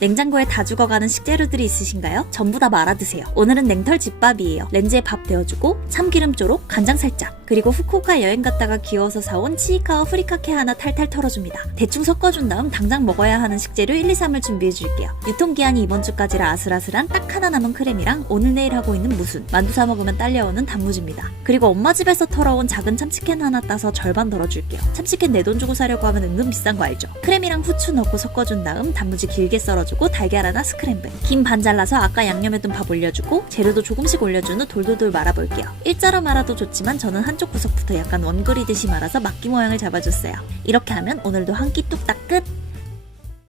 냉장고에 다 죽어가는 식재료들이 있으신가요? 전부 다 말아드세요. 오늘은 냉털 집밥이에요. 렌즈에 밥 데워주고 참기름 조록, 간장 살짝, 그리고 후쿠오카 여행 갔다가 귀여워서 사온 치이카와 후리카케 하나 탈탈 털어줍니다. 대충 섞어준 다음 당장 먹어야 하는 식재료 1, 2, 3을 준비해줄게요. 유통기한이 이번 주까지라 아슬아슬한 딱 하나 남은 크림이랑 오늘 내일 하고 있는 무순, 만두 사 먹으면 딸려오는 단무지입니다. 그리고 엄마 집에서 털어온 작은 참치캔 하나 따서 절반 덜어줄게요. 참치캔 내 돈 주고 사려고 하면 은근 비싼 거 알죠? 크림이랑 후추 넣고 섞어준 다음 단무지 길게 썰어주고 달걀 하나 스크램블, 김 반 잘라서 아까 양념해둔 밥 올려주고 재료도 조금씩 올려준 후 돌돌돌 말아볼게요. 일자로 말아도 좋지만 저는 한쪽 구석부터 약간 원 그리듯이 말아서 막기 모양을 잡아줬어요. 이렇게 하면 오늘도 한 끼 뚝딱 끝!